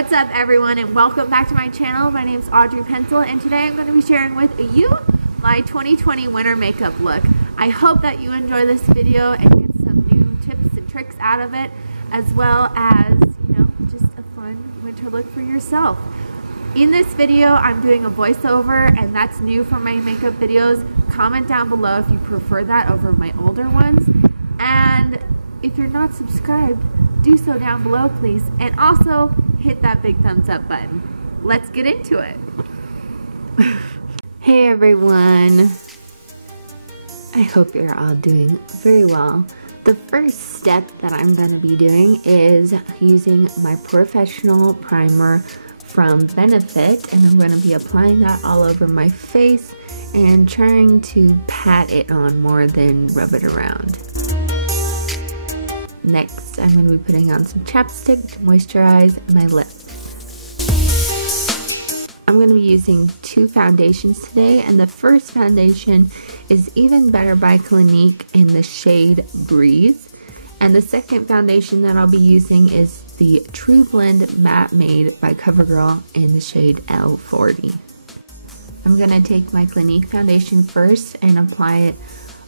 What's up everyone, and welcome back to my channel. My name is Audrey Pensyl, and today I'm going to be sharing with you my 2020 winter makeup look. I hope that you enjoy this video and get some new tips and tricks out of it, as well as, just a fun winter look for yourself. In this video, I'm doing a voiceover, and that's new for my makeup videos. Comment down below if you prefer that over my older ones. And if you're not subscribed, do so down below, please. And also, hit that big thumbs up button. Let's get into it. Hey everyone. I hope you're all doing very well. The first step that I'm going to be doing is using my professional primer from Benefit, and I'm going to be applying that all over my face and trying to pat it on more than rub it around. Next, I'm going to be putting on some chapstick to moisturize my lips. I'm going to be using two foundations today, and the first foundation is Even Better by Clinique in the shade Breeze. And the second foundation that I'll be using is the True Blend Matte Made by CoverGirl in the shade L40. I'm going to take my Clinique foundation first and apply it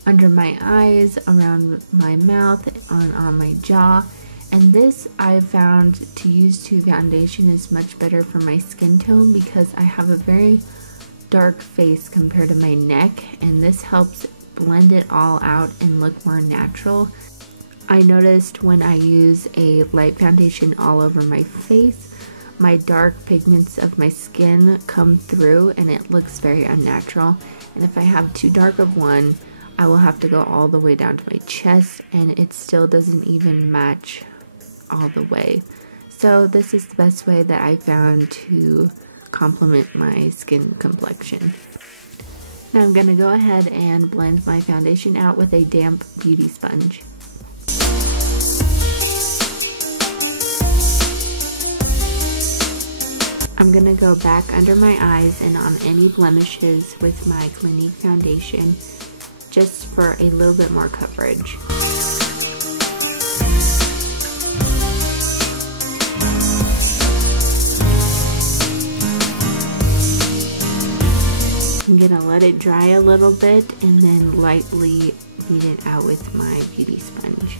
under my eyes, around my mouth, on my jaw. And this I've found to use two foundation is much better for my skin tone because I have a very dark face compared to my neck, and this helps blend it all out and look more natural. I noticed when I use a light foundation all over my face, my dark pigments of my skin come through and it looks very unnatural. And if I have too dark of one, I will have to go all the way down to my chest, and it still doesn't even match all the way. So this is the best way that I found to complement my skin complexion. Now I'm going to go ahead and blend my foundation out with a damp beauty sponge. I'm going to go back under my eyes and on any blemishes with my Clinique foundation, just for a little bit more coverage. I'm gonna let it dry a little bit and then lightly beat it out with my beauty sponge.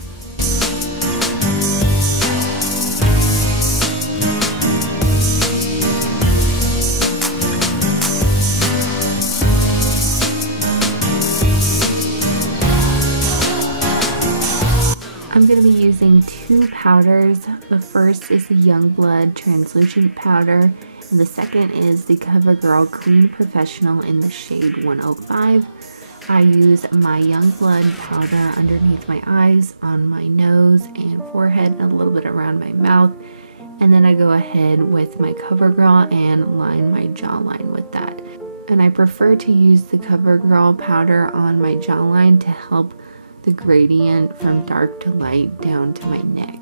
I'm going to be using two powders. The first is the Youngblood Translucent Powder, and the second is the CoverGirl Clean Professional in the shade 105. I use my Youngblood powder underneath my eyes, on my nose and forehead, and a little bit around my mouth. And then I go ahead with my CoverGirl and line my jawline with that. And I prefer to use the CoverGirl powder on my jawline to help the gradient from dark to light down to my neck.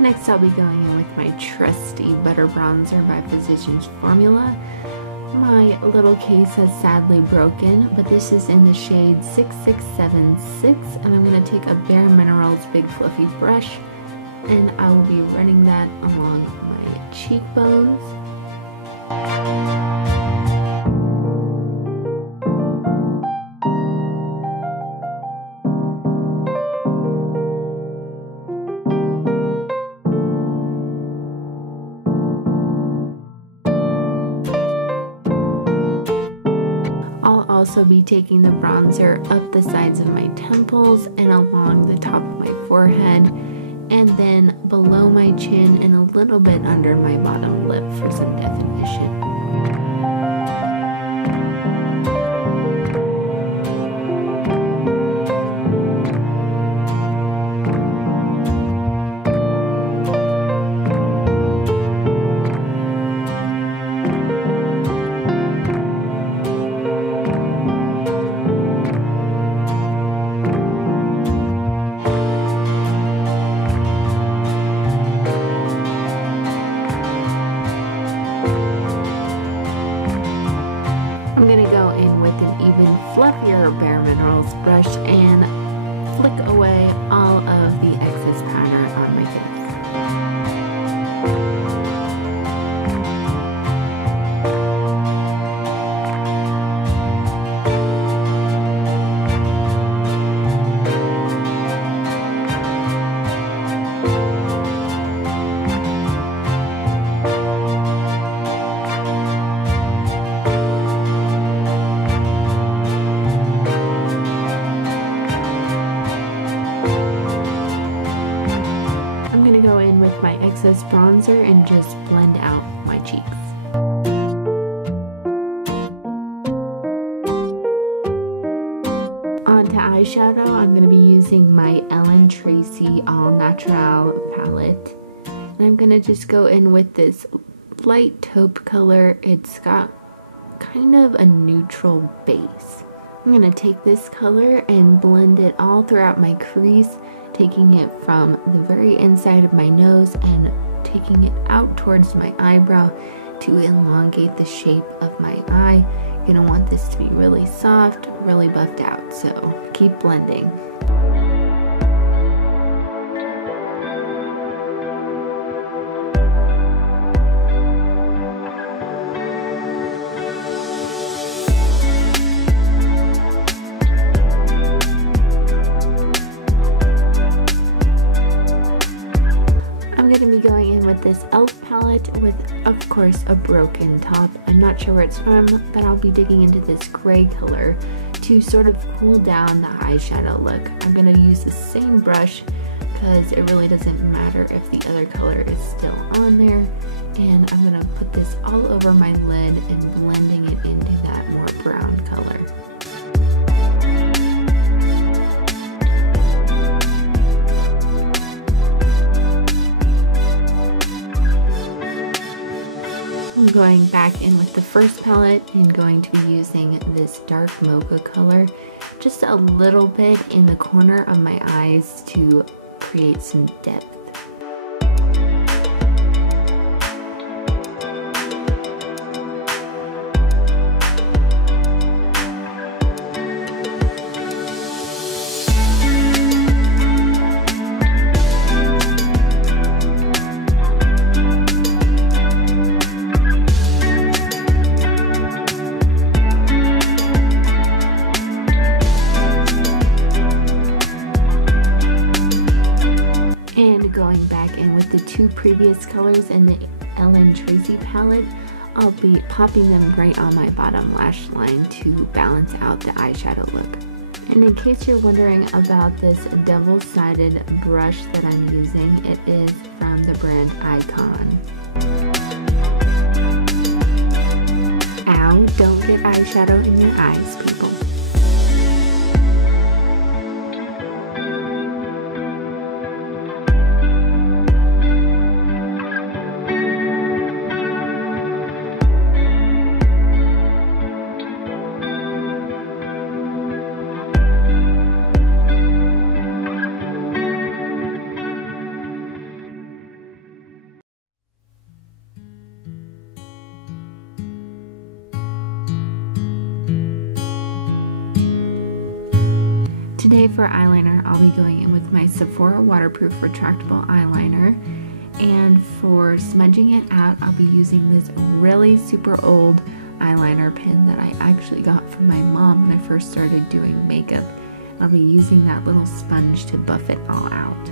Next, I'll be going in with my trusty Butter Bronzer by Physicians Formula. My little case has sadly broken, but this is in the shade 6676, and I'm going to take a Bare Minerals Big Fluffy brush, and I will be running that along my cheekbones. also be taking the bronzer up the sides of my temples and along the top of my forehead, and then below my chin and a little bit under my bottom lip for some definition. Fluffier Bare Minerals brush and flick away all of the excess powder on my face. Excess bronzer and just blend out my cheeks. On to eyeshadow, I'm going to be using my Ellen Tracy All Natural palette. And I'm going to just go in with this light taupe color. It's got kind of a neutral base. I'm going to take this color and blend it all throughout my crease, taking it from the very inside of my nose and taking it out towards my eyebrow to elongate the shape of my eye. You're going to want this to be really soft, really buffed out, so keep blending. This e.l.f. palette with, of course, a broken top. I'm not sure where it's from, but I'll be digging into this gray color to sort of cool down the eyeshadow look. I'm going to use the same brush because it really doesn't matter if the other color is still on there. And I'm going to put this all over my lid and blending it into that more brown color. Going back in with the first palette and going to be using this dark mocha color just a little bit in the corner of my eyes to create some depth. Going back in with the two previous colors in the Ellen Tracy palette, I'll be popping them right on my bottom lash line to balance out the eyeshadow look. And in case you're wondering about this double-sided brush that I'm using, it is from the brand Icon. Ow, don't get eyeshadow in your eyes, people. Today for eyeliner, I'll be going in with my Sephora Waterproof Retractable Eyeliner, and for smudging it out, I'll be using this really super old eyeliner pen that I actually got from my mom when I first started doing makeup. I'll be using that little sponge to buff it all out.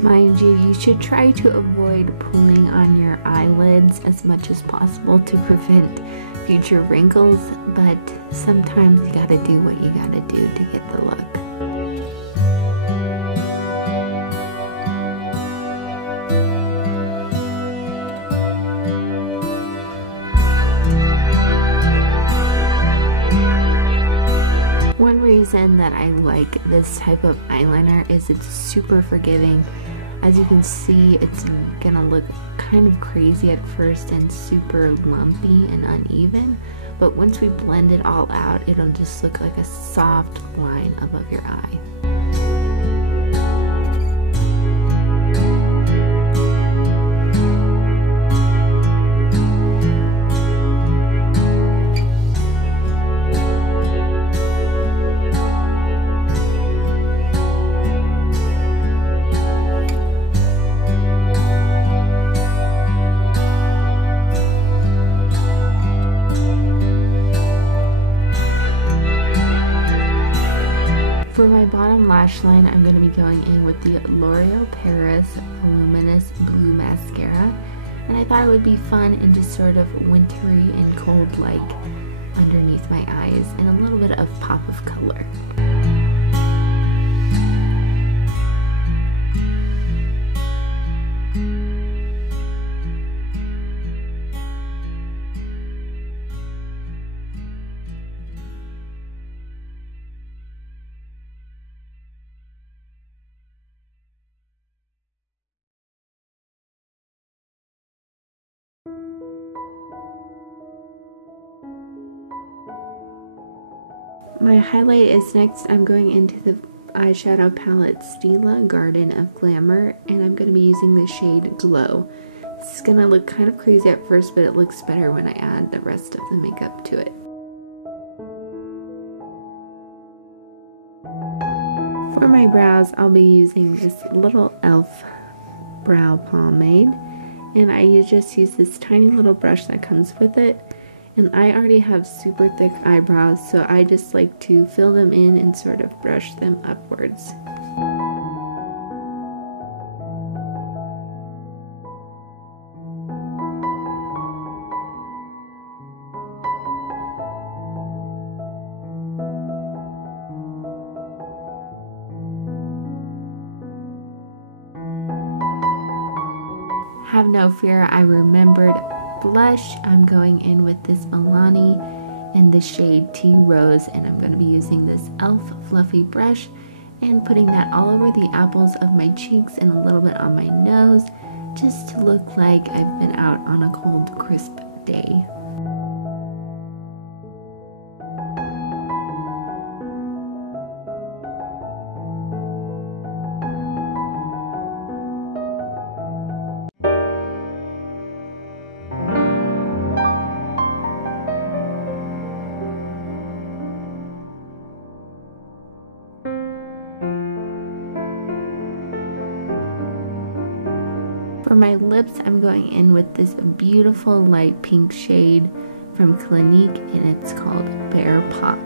Mind you, you should try to avoid pulling on your eyelids as much as possible to prevent future wrinkles, but sometimes you gotta do what you gotta do to get the look. One reason that I like this type of eyeliner is it's super forgiving. As you can see, it's gonna look kind of crazy at first and super lumpy and uneven, but once we blend it all out, it'll just look like a soft line above your eye. For my bottom lash line, I'm going to be going in with the L'Oreal Paris Voluminous Blue Mascara, and I thought it would be fun and just sort of wintry and cold-like underneath my eyes, and a little bit of pop of color. My highlight is next. I'm going into the eyeshadow palette Stila Garden of Glamour, and I'm going to be using the shade Glow. This is going to look kind of crazy at first, but it looks better when I add the rest of the makeup to it. For my brows, I'll be using this little e.l.f. brow pomade, and I just use this tiny little brush that comes with it. And I already have super thick eyebrows, so I just like to fill them in and sort of brush them upwards. Have no fear, I remembered blush. I'm going in with this Milani in the shade Tea Rose, and I'm going to be using this e.l.f. fluffy brush and putting that all over the apples of my cheeks and a little bit on my nose, just to look like I've been out on a cold, crisp day. For my lips, I'm going in with this beautiful light pink shade from Clinique, and it's called Bear Pop.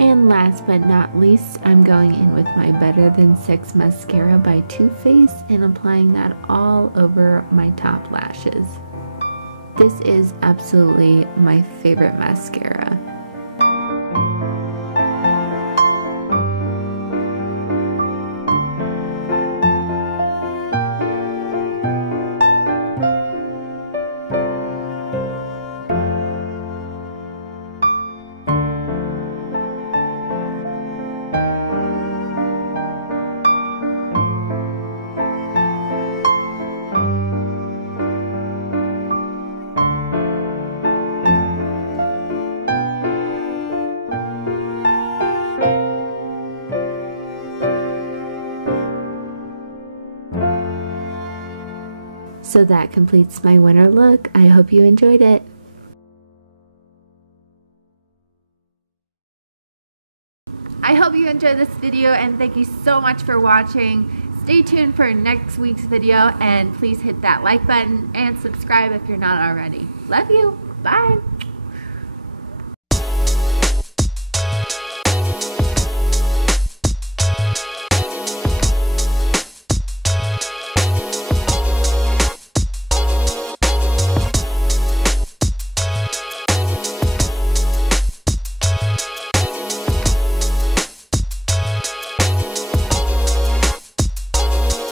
And last but not least, I'm going in with my Better Than Sex mascara by Too Faced and applying that all over my top lashes. This is absolutely my favorite mascara. So that completes my winter look. I hope you enjoyed it. I hope you enjoyed this video, and thank you so much for watching. Stay tuned for next week's video, and please hit that like button and subscribe if you're not already. Love you. Bye.